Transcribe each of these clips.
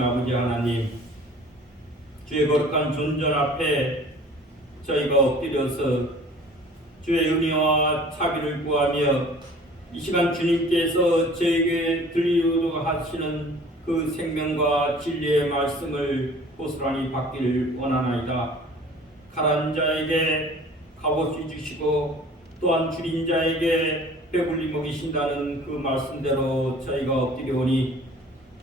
아버지 하나님, 주의 거룩한 존전 앞에 저희가 엎드려서 주의 은혜와 자비를 구하며 이 시간 주님께서 저에게 들리도록 하시는 그 생명과 진리의 말씀을 고스란히 받기를 원하나이다. 가난한 자에게 값없이 주시고 또한 줄인 자에게 배불리 먹이신다는 그 말씀대로 저희가 엎드려오니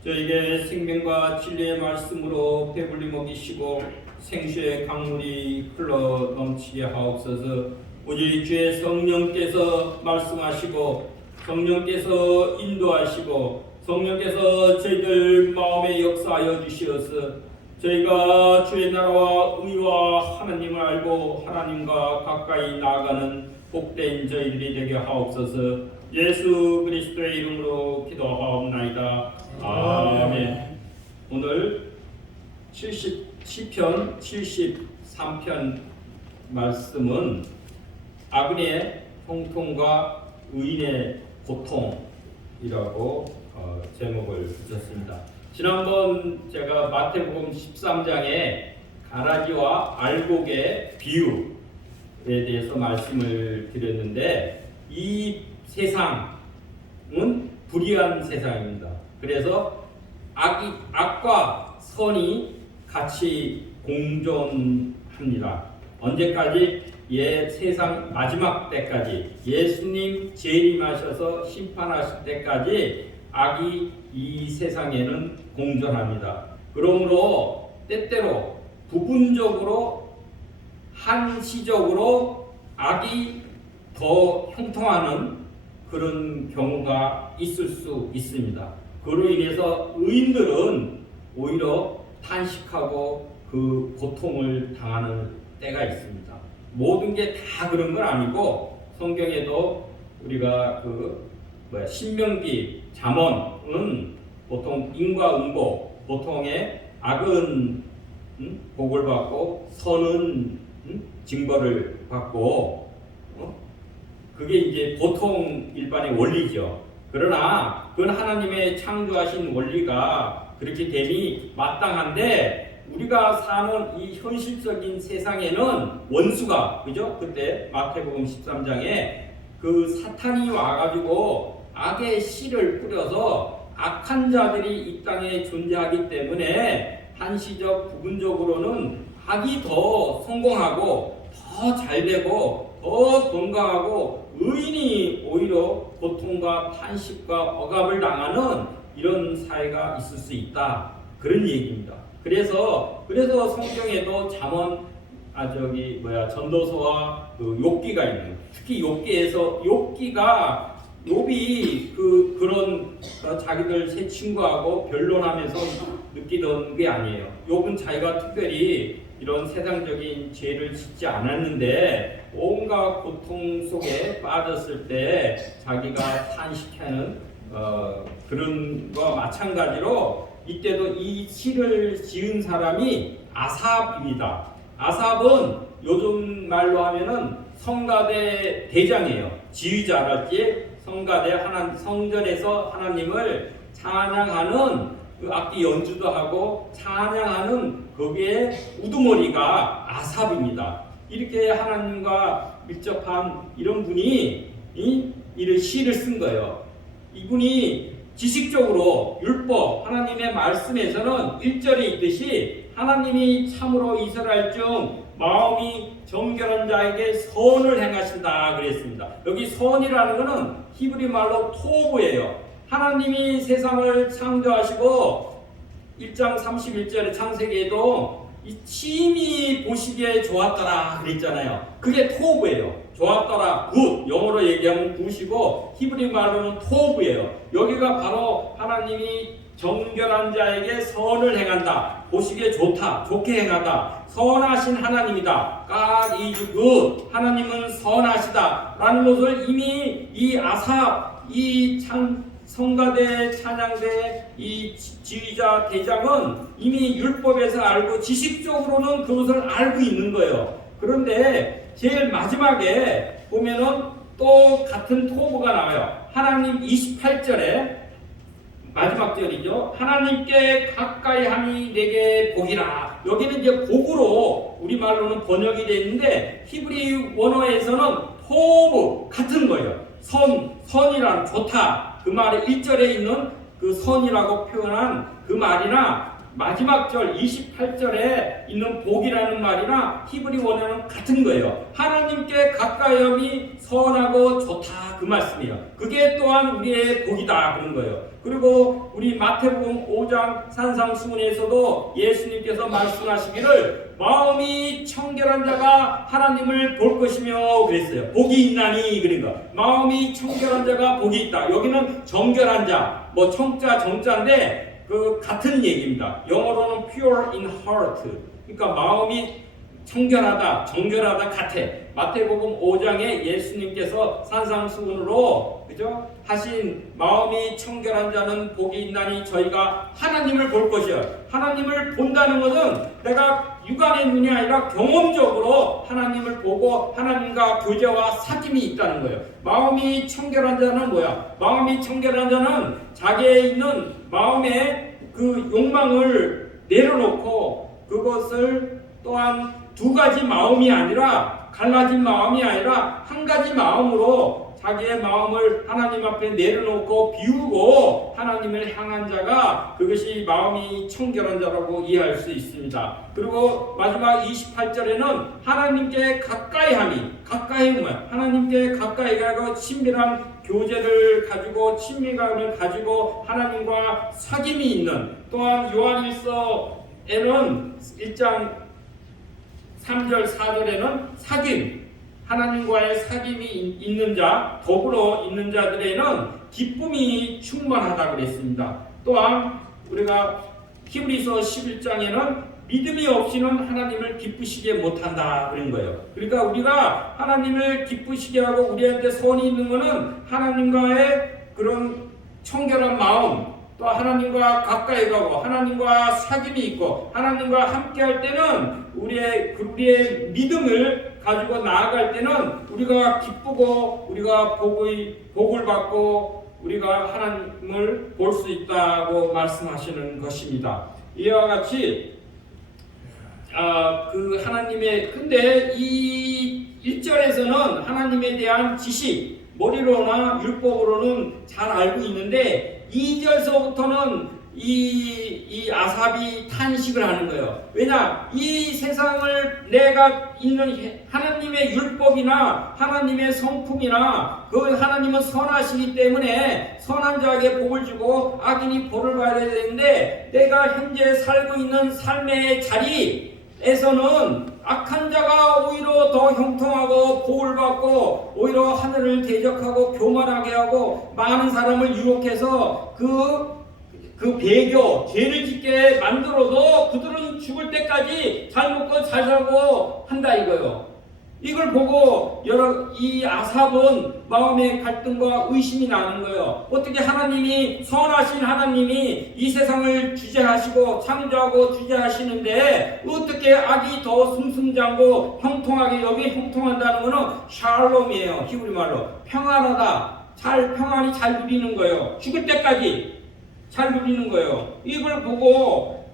저에게 생명과 진리의 말씀으로 배불리 먹이시고 생수의 강물이 흘러 넘치게 하옵소서. 오직 주의 성령께서 말씀하시고 성령께서 인도하시고 성령께서 저희들 마음에 역사하여 주시어서 저희가 주의 나라와 의와 하나님을 알고 하나님과 가까이 나아가는 복된 저희들이 되게 하옵소서. 예수 그리스도의 이름으로 기도하옵나이다. 아멘. 오늘 시편 73편 말씀은 아군의 통통과 의인의 고통이라고 제목을 붙였습니다. 지난번 제가 마태복음 13장에 가라지와 알곡의 비유에 대해서 말씀을 드렸는데 이 세상은 불의한 세상입니다. 그래서 악과 선이 같이 공존합니다. 언제까지? 세상 마지막 때까지, 예수님 재림하셔서 심판하실 때까지 악이 이 세상에는 공존합니다. 그러므로 때때로 부분적으로 한시적으로 악이 더 형통하는 그런 경우가 있을 수 있습니다. 그로 인해서 의인들은 오히려 탄식하고 그 고통을 당하는 때가 있습니다. 모든 게 다 그런 건 아니고 성경에도 우리가 신명기 잠언은 보통 인과응보, 보통의 악은 복을 받고 선은 징벌을 받고 그게 이제 보통 일반의 원리죠. 그러나 그건 하나님의 창조하신 원리가 그렇게 되니 마땅한데 우리가 사는 이 현실적인 세상에는 원수가, 그죠? 그때 마태복음 13장에 그 사탄이 와가지고 악의 씨를 뿌려서 악한 자들이 이 땅에 존재하기 때문에 한시적 부분적으로는 악이 더 성공하고 더 잘되고 더 건강하고 의인이 오히려 고통과 탄식과 억압을 당하는 이런 사회가 있을 수 있다. 그런 얘기입니다. 그래서 성경에도 잠언 전도서와 그 욥기가 있는, 특히 욥기에서 욥이 그런 자기들 세 친구하고 변론하면서 느끼던 게 아니에요. 욥은 자기가 특별히 이런 세상적인 죄를 짓지 않았는데 온갖 고통 속에 빠졌을 때 자기가 탄식하는 그런 거와 마찬가지로 이때도 이 시를 지은 사람이 아삽입니다. 아삽은 요즘 말로 하면은 성가대 대장이에요. 지휘자랄지 성가대 성전에서 하나님을 찬양하는 그 악기 연주도 하고 찬양하는 거기에 우두머리가 아삽입니다. 이렇게 하나님과 밀접한 이런 분이 이런 시를 쓴 거예요. 이분이 지식적으로 율법, 하나님의 말씀에서는 1절에 있듯이 하나님이 참으로 이스라엘 중 마음이 정결한 자에게 선을 행하신다 그랬습니다. 여기 선이라는 것은 히브리 말로 토브예요. 하나님이 세상을 창조하시고 1장 31절에 창세기에도 이 침이 보시기에 좋았더라 그랬잖아요. 그게 토브예요. 좋았더라, 굿. 영어로 얘기하면 굿이고 히브리 말로는 토브예요. 여기가 바로 하나님이 정결한 자에게 선을 행한다. 보시기에 좋다, 좋게 행하다. 선하신 하나님이다. God is good. 하나님은 선하시다. 라는 것을 이미 이 아삽, 성가대, 찬양대, 이 지휘자, 대장은 이미 율법에서 알고 지식적으로는 그것을 알고 있는 거예요. 그런데 제일 마지막에 보면은 또 같은 토부가 나와요. 하나님 28절에 마지막 절이죠. 하나님께 가까이 함이 내게 복이라. 여기는 이제 복으로 우리말로는 번역이 되어 있는데 히브리 원어에서는 포브 같은 거예요. 선이란 좋다. 그 말에 1절에 있는 그 선이라고 표현한 그 말이나 마지막 절 28절에 있는 복이라는 말이나 히브리 원어는 같은 거예요. 하나님께 가까이 함이 선하고 좋다 그 말씀이에요. 그게 또한 우리의 복이다 그런 거예요. 그리고 우리 마태복음 5장 산상수훈에서도 예수님께서 말씀하시기를 마음이 청결한 자가 하나님을 볼 것이며 그랬어요. 복이 있나니 그러니까 마음이 청결한 자가 복이 있다. 여기는 정결한 자, 뭐 청자 정자인데 그 같은 얘기입니다. 영어로는 pure in heart. 그러니까 마음이 청결하다, 정결하다 같아. 마태복음 5장에 예수님께서 산상수훈으로 그죠? 하신 마음이 청결한 자는 복이 있나니 저희가 하나님을 볼 것이요. 하나님을 본다는 것은 내가 육안의 눈이 아니라 경험적으로 하나님을 보고 하나님과 교제와 사귐이 있다는 거예요. 마음이 청결한 자는 뭐야? 마음이 청결한 자는 자기에 있는 마음의 그 욕망을 내려놓고 그것을 또한 두 가지 마음이 아니라 갈라진 마음이 아니라 한 가지 마음으로 자기의 마음을 하나님 앞에 내려놓고 비우고 하나님을 향한 자가 그것이 마음이 청결한 자라고 이해할 수 있습니다. 그리고 마지막 28절에는 하나님께 가까이 함이 가까이 뭐야? 하나님께 가까이 가고 친밀한 교제를 가지고 친밀감을 가지고 하나님과 사귐이 있는 또한 요한일서에는 1장 3절 4절에는 사귐 하나님과의 사귐이 있는 자 더불어 있는 자들에는 기쁨이 충만하다고 그랬습니다. 또한 우리가 히브리서 11장에는 믿음이 없이는 하나님을 기쁘시게 못한다 그런 거예요. 그러니까 우리가 하나님을 기쁘시게 하고 우리한테 선이 있는 것은 하나님과의 그런 청결한 마음 또 하나님과 가까이 가고 하나님과 사귐이 있고 하나님과 함께 할 때는 우리의 믿음을 가지고 나아갈 때는 우리가 기쁘고 우리가 복을 받고 우리가 하나님을 볼 수 있다고 말씀하시는 것입니다. 이와 같이 그 하나님의 근데 이 1절에서는 하나님에 대한 지식 머리로나 율법으로는 잘 알고 있는데 2절서부터는 이 아삽이 탄식을 하는 거예요. 왜냐? 이 세상을 내가 있는 하나님의 율법이나 하나님의 성품이나 그 하나님은 선하시기 때문에 선한 자에게 복을 주고 악인이 벌을 받아야 되는데 내가 현재 살고 있는 삶의 자리에서는 악한 자가 오히려 더 형통하고 복을 받고 오히려 하늘을 대적하고 교만하게 하고 많은 사람을 유혹해서 그 배교, 죄를 짓게 만들어도 그들은 죽을 때까지 잘 먹고 잘 살고 한다 이거요. 이걸 보고 이 아삽은 마음의 갈등과 의심이 나는 거예요. 어떻게 하나님이 선하신 하나님이 이 세상을 주재하시고 창조하고 주재하시는데 어떻게 악이 더 승승장구 형통하게 여기 형통한다는 것은 샬롬이에요. 히브리 말로 평안하다. 평안히 잘 누리는 거예요. 죽을 때까지 잘 누리는 거예요. 이걸 보고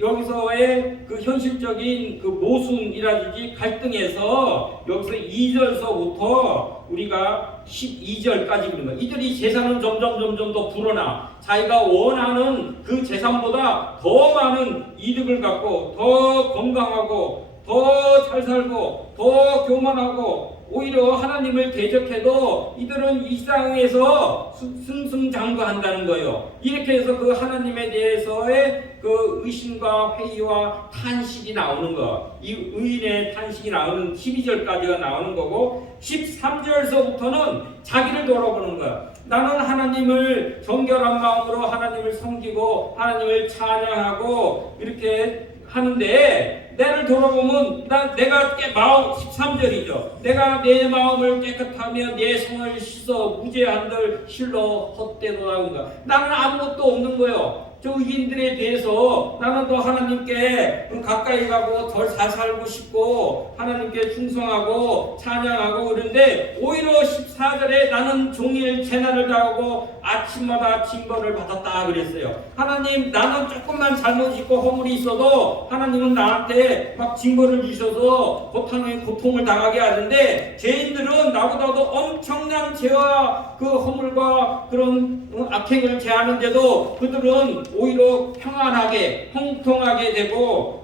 여기서의 그 현실적인 그 모순이라든지 갈등에서 여기서 2절서부터 우리가 12절까지 그런 거예요. 이들이 재산은 점점 더 불어나 자기가 원하는 그 재산보다 더 많은 이득을 갖고 더 건강하고 더 잘 살고 더 교만하고 오히려 하나님을 대적해도 이들은 이 땅에서 승승장구한다는 거예요. 이렇게 해서 그 하나님에 대해서의 그 의심과 회의와 탄식이 나오는 거. 이 의인의 탄식이 나오는 12절까지가 나오는 거고 13절서부터는 자기를 돌아보는 거야. 나는 하나님을 정결한 마음으로 하나님을 섬기고 하나님을 찬양하고 이렇게 하는데 나를 돌아보면 내가 마음 13절이죠. 내가 내 마음을 깨끗하며 내 성을 씻어 무죄한들 실로 헛되도다. 나는 아무것도 없는 거예요. 저 의인들에 대해서 나는 더 하나님께 가까이 가고 더 잘 살고 싶고 하나님께 충성하고 찬양하고 그런데 오히려 14절에 나는 종일 재난을 당하고 아침마다 징벌을 받았다 그랬어요. 하나님, 나는 조금만 잘못 있고 허물이 있어도 하나님은 나한테 막 징벌을 주셔서 고통을 당하게 하는데, 죄인들은 나보다도 엄청난 죄와 그 허물과 그런 악행을 제하는데도 그들은 오히려 평안하게 형통하게 되고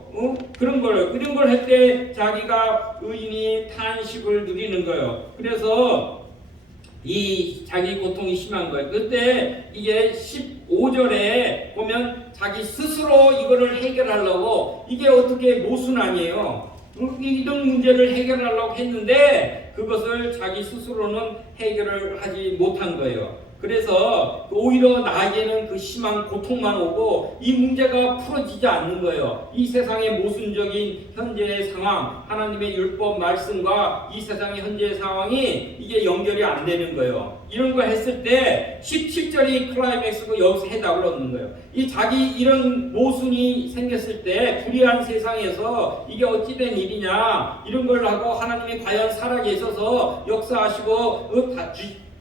그런 걸 할 때 자기가 의인이 탄식을 누리는 거예요. 그래서 이 자기 고통이 심한 거예요. 그때 이게 15절에 보면 자기 스스로 이거를 해결하려고, 이게 어떻게 모순아니에요. 이런 문제를 해결하려고 했는데 그것을 자기 스스로는 해결을 하지 못한 거예요. 그래서 오히려 나에게는 그 심한 고통만 오고 이 문제가 풀어지지 않는 거예요. 이 세상의 모순적인 현재의 상황, 하나님의 율법 말씀과 이 세상의 현재의 상황이 이게 연결이 안 되는 거예요. 이런 거 했을 때 17절이 클라이맥스고 여기서 해답을 얻는 거예요. 이 자기 이런 모순이 생겼을 때 불의한 세상에서 이게 어찌된 일이냐, 이런 걸 하고 하나님이 과연 살아계셔서 역사하시고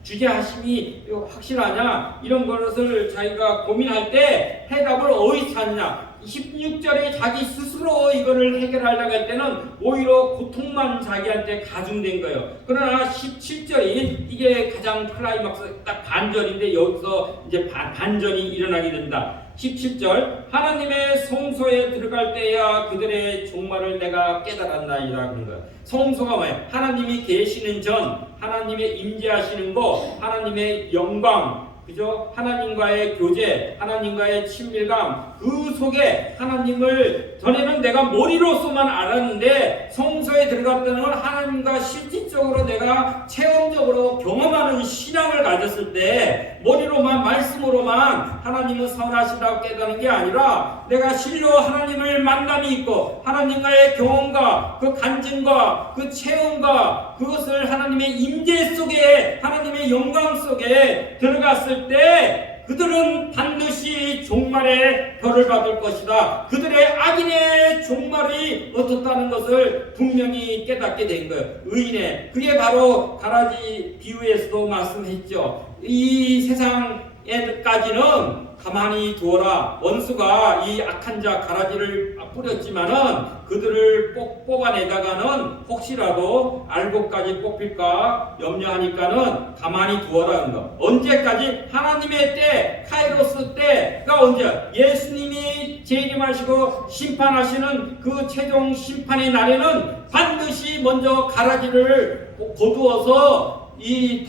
주재하심이 확실하냐, 이런 것을 자기가 고민할 때 해답을 어디 찾느냐. 16절에 자기 스스로 이거를 해결하려고 할 때는 오히려 고통만 자기한테 가중된 거예요. 그러나 17절이 이게 가장 클라이막스 딱 반전인데 여기서 이제 반전이 일어나게 된다. 17절, 하나님의 성소에 들어갈 때야 그들의 종말을 내가 깨달았나이다 그런 거예요. 성소가 뭐예요? 하나님이 계시는 전, 하나님의 임재하시는 거, 하나님의 영광, 그죠? 하나님과의 교제, 하나님과의 친밀감, 그 속에 하나님을 전에는 내가 머리로서만 알았는데 성소에 들어갔다는 건 하나님과 실질적으로 내가 체험적으로 경험하는 신앙을 가졌을 때 머리로만 말씀으로만 하나님은 선하시다고 깨닫는 게 아니라 내가 실로 하나님을 만남이 있고 하나님과의 경험과 그 간증과 그 체험과 그것을 하나님의 임재 속에 하나님의 영광 속에 들어갔을 때 그들은 반드시 종말의 벌을 받을 것이다. 그들의 악인의 종말이 어떻다는 것을 분명히 깨닫게 된 거예요. 의인의, 그게 바로 가라지 비유에서도 말씀했죠. 이 세상에까지는 가만히 두어라. 원수가 이 악한 자 가라지를 뿌렸지만은 그들을 뽑아내다가는 혹시라도 알고까지 뽑힐까 염려하니까는 가만히 두어라 하는 거. 언제까지? 하나님의 때, 카이로스 때가 언제? 예수님이 재림하시고 심판하시는 그 최종 심판의 날에는 반드시 먼저 가라지를 거두어서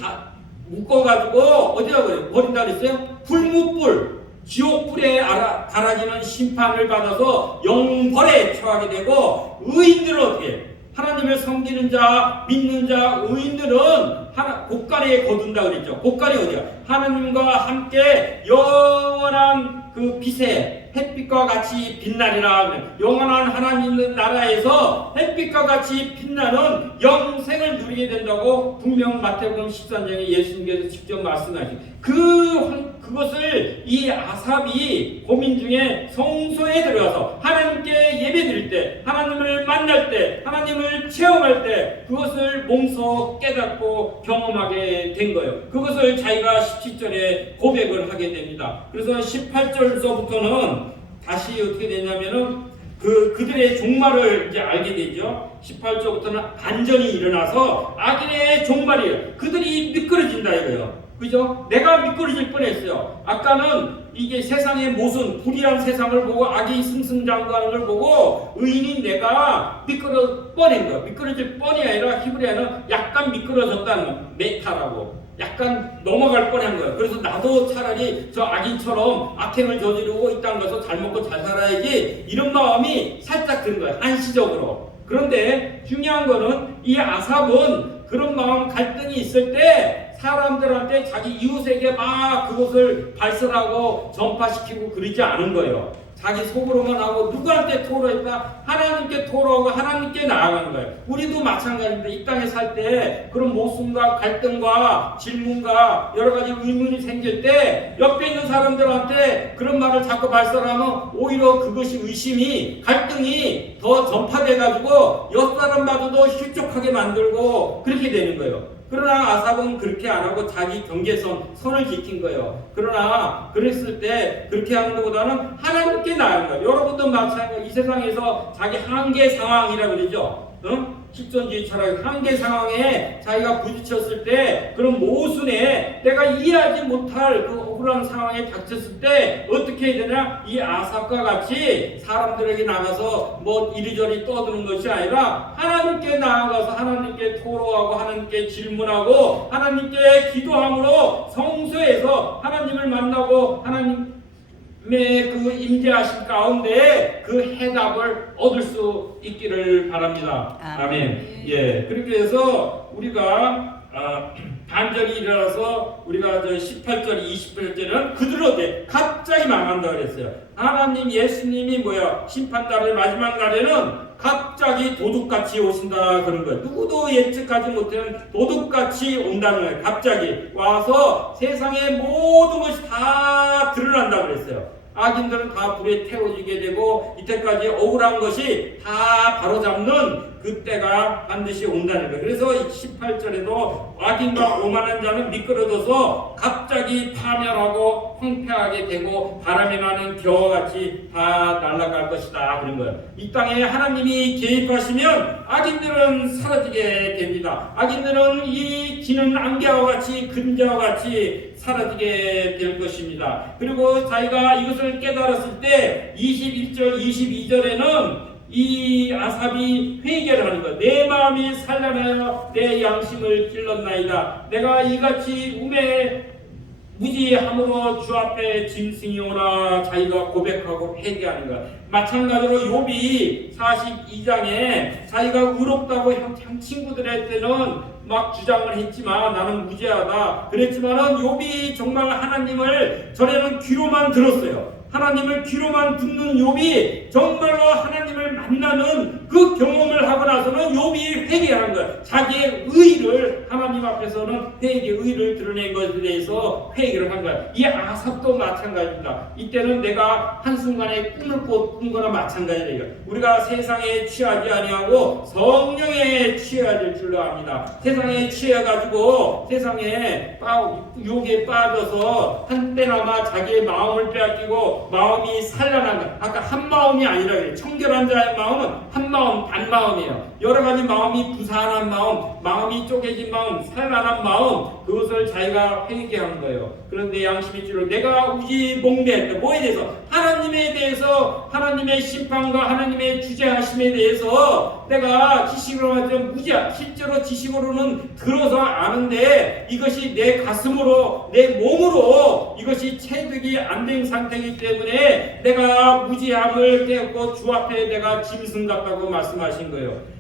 다 묶어가지고 어디다 버린다 그랬어요? 불무불, 지옥불에 가라지는 심판을 받아서 영벌에 처하게 되고, 의인들은 어떻게? 하나님을 섬기는 자, 믿는 자, 의인들은 곳간에 거둔다 그랬죠. 곳간이 어디야? 하나님과 함께 영원한 그 빛에 햇빛과 같이 빛나리라. 영원한 하나님 나라에서 햇빛과 같이 빛나는 영생을 누리게 된다고 분명 마태복음 13장에 예수님께서 직접 말씀하시죠. 그것을 이 아삽이 고민 중에 성소에 들어가서 하나님께 예배드릴 때, 하나님을 만날 때, 하나님을 체험할 때 그것을 몸소 깨닫고 경험하게 된 거예요. 그것을 자기가 17절에 고백을 하게 됩니다. 그래서 18절서부터는 다시 어떻게 되냐면은 그들의 종말을 이제 알게 되죠. 18절부터는 반전이 일어나서 악인의 종말이에요. 그들이 미끄러진다 이거예요. 그죠? 내가 미끄러질 뻔했어요. 아까는 이게 세상의 모순, 불의한 세상을 보고 악이 승승장구하는 걸 보고 의인인 내가 미끄러질 뻔한 거예요. 미끄러질 뻔이 아니라 히브리어는 약간 미끄러졌다는 거, 메타라고. 약간 넘어갈 뻔한 거예요. 그래서 나도 차라리 저 악인처럼 악행을 저지르고 이 땅 가서 잘 먹고 잘 살아야지, 이런 마음이 살짝 든 거예요. 한시적으로. 그런데 중요한 거는 이 아삽은 그런 마음 갈등이 있을 때 사람들한테 자기 이웃에게 막 그것을 발설하고 전파시키고 그러지 않은 거예요. 자기 속으로만 하고 누구한테 토로했다? 하나님께 토로하고 하나님께 나아가는 거예요. 우리도 마찬가지입니다. 이 땅에 살 때 그런 모순과 갈등과 질문과 여러 가지 의문이 생길 때 옆에 있는 사람들한테 그런 말을 자꾸 발설하면 오히려 그것이 의심이 갈등이 더 전파돼가지고 옆 사람마저도 실족하게 만들고 그렇게 되는 거예요. 그러나 아삽은 그렇게 안 하고 자기 선을 지킨 거예요. 그러나 그랬을 때 그렇게 하는 것보다는 하나님께 나아간 거예요. 여러분도 마찬가지로 이 세상에서 자기 한계 상황이라고 그러죠. 실존주의 철학 한계 상황에 자기가 부딪혔을 때 그런 모순에 내가 이해하지 못할 그 억울한 상황에 닥쳤을 때 어떻게 해야 되냐? 이 아삽과 같이 사람들에게 나가서 뭐 이리저리 떠드는 것이 아니라 하나님께 나아가서 하나님께 토로하고 하나님께 질문하고 하나님께 기도함으로 성소에서 하나님을 만나고 하나님의 그 임재하신 가운데 그 해답을 얻을 수 있기를 바랍니다. 아멘. 예, 그렇게 해서 우리가 반절이 일어나서 우리가 18절, 28절은 그들로 갑자기 망한다 그랬어요. 하나님 예수님이 심판날의 마지막 날에는 갑자기 도둑같이 오신다 그런 거예요. 누구도 예측하지 못하는 도둑같이 온다는 거예요. 갑자기 와서 세상의 모든 것이 다 드러난다 그랬어요. 악인들은 다 불에 태워지게 되고 이때까지 억울한 것이 다 바로잡는 그때가 반드시 온다는 거예요. 그래서 18절에도 악인과 오만한 자는 미끄러져서 갑자기 파멸하고 황폐하게 되고 바람이 나는 겨와 같이 다 날아갈 것이다 그런 거예요. 이 땅에 하나님이 개입하시면 악인들은 사라지게 됩니다. 악인들은 이 기는 안개와 같이 그림자와 같이 사라지게 될 것입니다. 그리고 자기가 이것을 깨달았을 때 21절, 22절에는 이 아삽이 회개를 하는 것. 내 마음이 산란하여 내 양심을 찔렀나이다. 내가 이같이 무지함으로 주 앞에 짐승이 오나 자기가 고백하고 회개하는 것. 마찬가지로 욥이 42장에 자기가 의롭다고 형 친구들한테는 막 주장을 했지만 나는 무죄하다 그랬지만은 욥이 정말 하나님을 전에는 귀로만 들었어요. 하나님을 귀로만 듣는 욥이 정말로 하나님을 만나는 그 경험을 하고 나서는 욥이 회개한 거예요. 자기의 의를 하나님 앞에서는 의를 드러낸 것에 대해서 회개를 한 거예요. 이 아삽도 마찬가지입니다. 이때는 내가 한순간에 꿈을 꾼 거나 마찬가지예요. 우리가 세상에 취하지 아니하고 성령에 취해야 될 줄로 압니다. 세상에 취해가지고 세상에 유혹에 빠져서 한때나마 자기의 마음을 빼앗기고 마음이 산란한 것. 아까 한 마음이 아니라 그래요. 청결한 자의 마음은 한 마음, 반 마음이에요. 여러 가지 마음이 부산한 마음, 마음이 쪼개진 마음, 산란한 마음, 그것을 자기가 회개한 거예요. 그런데 양심이 찔러 내가 우지몽대했다. 뭐에 대해서? 하나님에 대해서, 하나님의 심판과 하나님의 주재하심에 대해서 내가 지식으로 하면 무지야. 실제로 지식으로는 들어서 아는데 이것이 내 가슴으로, 내 몸으로 이것이 체득이 안 된 상태이기 때문에 내가 무지함을 깨닫고 주 앞에 내가 짐승 같다고 말씀하신 거예요.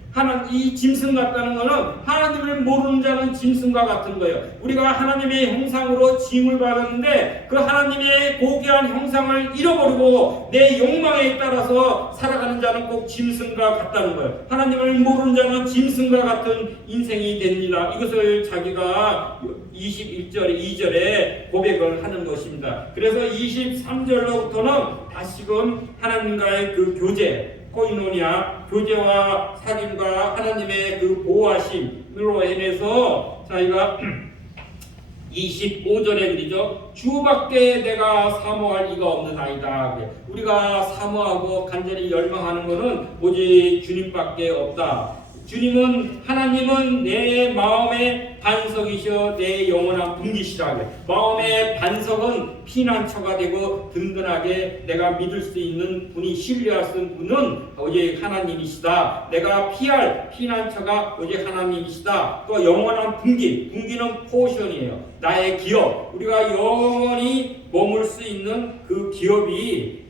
이 짐승 같다는 것은 하나님을 모르는 자는 짐승과 같은 거예요. 우리가 하나님의 형상으로 지음을 받았는데 그 하나님의 고귀한 형상을 잃어버리고 내 욕망에 따라서 살아가는 자는 꼭 짐승과 같다는 거예요. 하나님을 모르는 자는 짐승과 같은 인생이 됩니다. 이것을 자기가 21절 2절에 고백을 하는 것입니다. 그래서 23절로부터는 다시금 하나님과의 그 교제, 코이노니아, 교제와 사귐과 하나님의 그 보호하심으로 인해서 자기가 25절에 그러죠. 주밖에 내가 사모할 이가 없는 아이다. 우리가 사모하고 간절히 열망하는 것은 오직 주님밖에 없다. 주님은, 하나님은 내 마음의 반석이시여 내 영원한 분기시라. 마음의 반석은 피난처가 되고 든든하게 내가 믿을 수 있는 분이, 신뢰할 수 있는 분은 오직 하나님이시다. 내가 피할 피난처가 오직 하나님이시다. 또 영원한 분기는 포션이에요. 나의 기업, 우리가 영원히 머물 수 있는 그 기업이,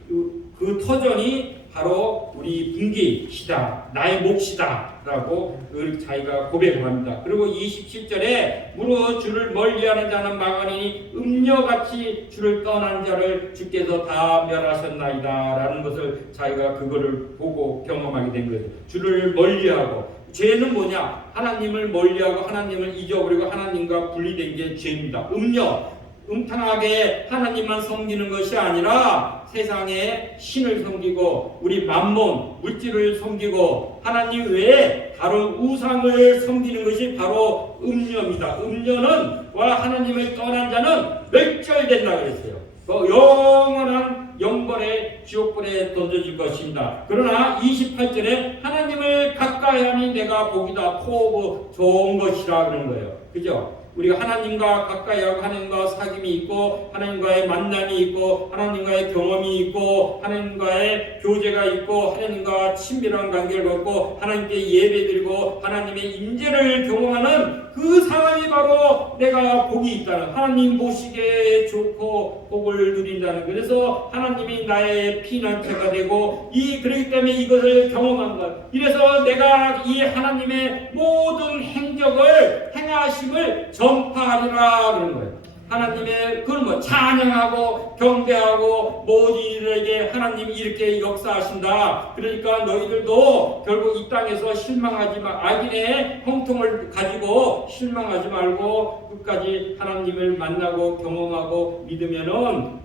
그 터전이 바로 우리 분기시다, 나의 몫이다 라고 자기가 고백을 합니다. 그리고 27절에 무릇 주를 멀리하는 자는 망하니 음녀같이 주를 떠난 자를 주께서 다 멸하셨나이다 라는 것을 자기가 그거를 보고 경험하게 된 거예요. 주를 멀리하고, 죄는 뭐냐? 하나님을 멀리하고 하나님을 잊어버리고 하나님과 분리된 게 죄입니다. 음녀, 음탕하게 하나님만 섬기는 것이 아니라 세상에 신을 섬기고 우리 만몬, 물질을 섬기고 하나님 외에 다른 우상을 섬기는 것이 바로 음녀입니다. 음녀는 와 하나님을 떠난 자는 멸절된다 그랬어요. 영원한 영벌의 지옥불에 던져질 것입니다. 그러나 28절에 하나님을 가까이 하니 내가 복이다, 포부 좋은 것이라 그런 거예요. 그죠? 우리가 하나님과 가까이 하고 하나님과 사귐이 있고 하나님과의 만남이 있고 하나님과의 경험이 있고 하나님과의 교제가 있고 하나님과 친밀한 관계를 갖고 하나님께 예배드리고 하나님의 임재를 경험하는 그 사람이 바로 내가 복이 있다는, 하나님 모시기에 좋고 복을 누린다는, 그래서 하나님이 나의 피난처가 되고 그렇기 때문에 이것을 경험한 것. 이래서 내가 이 하나님의 모든 행적을 행하심을 전파하리라 그런 거예요. 하나님의 그걸 뭐 찬양하고 경배하고 모든 이들에게 하나님이 이렇게 역사하신다. 그러니까 너희들도 결국 이 땅에서 실망하지 마. 악인의 형통을 가지고 실망하지 말고 끝까지 하나님을 만나고 경험하고 믿으면은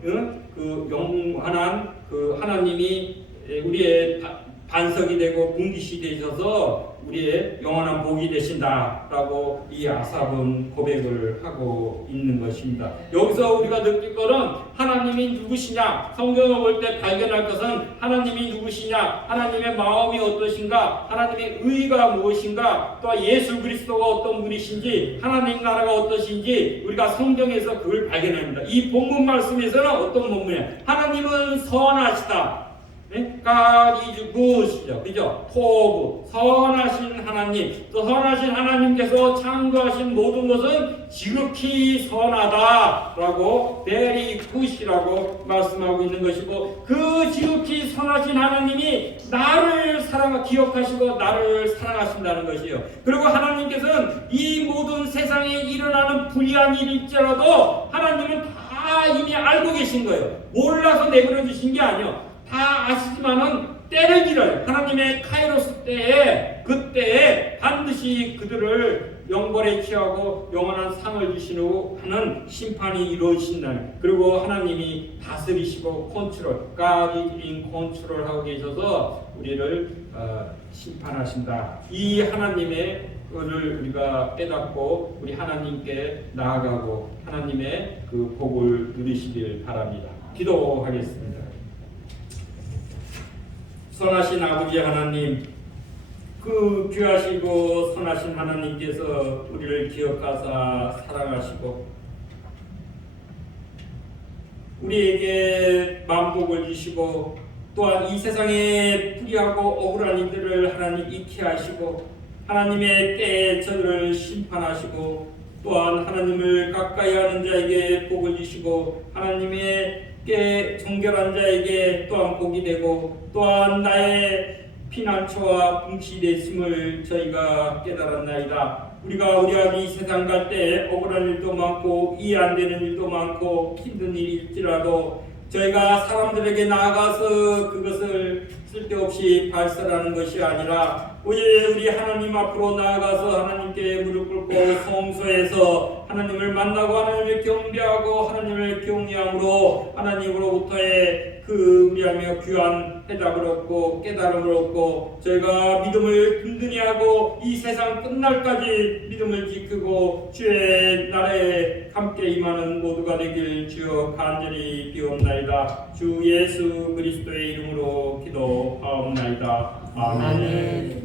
그 영원한 그 하나님이 우리의 반석이 되고 분깃이 되셔서 우리의 영원한 복이 되신다라고 이 아삽은 고백을 하고 있는 것입니다. 여기서 우리가 느낄 것은 하나님이 누구시냐, 성경을 볼 때 발견할 것은 하나님이 누구시냐, 하나님의 마음이 어떠신가, 하나님의 의가 무엇인가, 또 예수 그리스도가 어떤 분이신지, 하나님 나라가 어떠신지 우리가 성경에서 그걸 발견합니다. 이 본문 말씀에서는 어떤 본문이에요? 하나님은 선하시다. God is good이죠. 그죠? 포부, 선하신 하나님, 또 선하신 하나님께서 창조하신 모든 것은 지극히 선하다라고 very good이라고 말씀하고 있는 것이고, 그 지극히 선하신 하나님이 나를 기억하시고 나를 사랑하신다는 것이에요. 그리고 하나님께서는 이 모든 세상에 일어나는 불의한 일일지라도 하나님은 다 이미 알고 계신 거예요. 몰라서 내버려 주신 게 아니에요. 다 아시지만은 때를 길어요. 하나님의 카이로스 때에, 그때에 반드시 그들을 영벌에 취하고 영원한 상을 주시고 하는 심판이 이루어진다는, 그리고 하나님이 다스리시고 컨트롤, God is in control 하고 계셔서 우리를 심판하신다. 이 하나님의 그를 우리가 깨닫고 우리 하나님께 나아가고 하나님의 그 복을 누리시길 바랍니다. 기도하겠습니다. 선하신 아버지 하나님, 그 귀하시고 선하신 하나님께서 우리를 기억하사 사랑하시고 우리에게 만복을 주시고 또한 이 세상에 불의하고 억울한 이들을 하나님 잊게 하시고 하나님의 때에 저들을 심판하시고 또한 하나님을 가까이 하는 자에게 복을 주시고 하나님의 정결한 자에게 또한 복이 되고 또한 나의 피난처와 분깃이 됐음을 저희가 깨달았나이다. 우리가 이 세상 갈 때 억울한 일도 많고 이해 안 되는 일도 많고 힘든 일일지라도 저희가 사람들에게 나아가서 그것을 쓸데없이 발설하는 것이 아니라 우리 하나님 앞으로 나아가서 하나님께 무릎 꿇고 성소에서 하나님을 만나고 하나님을 경배하고 하나님을 경외함으로 하나님으로부터의 그 우리하며 귀한 해답을 얻고 깨달음을 얻고 저희가 믿음을 든든히 하고 이 세상 끝날까지 믿음을 지키고 주의 나라에 함께 임하는 모두가 되길 주여 간절히 비옵나이다. 주 예수 그리스도의 이름으로 기도하옵나이다. 아멘.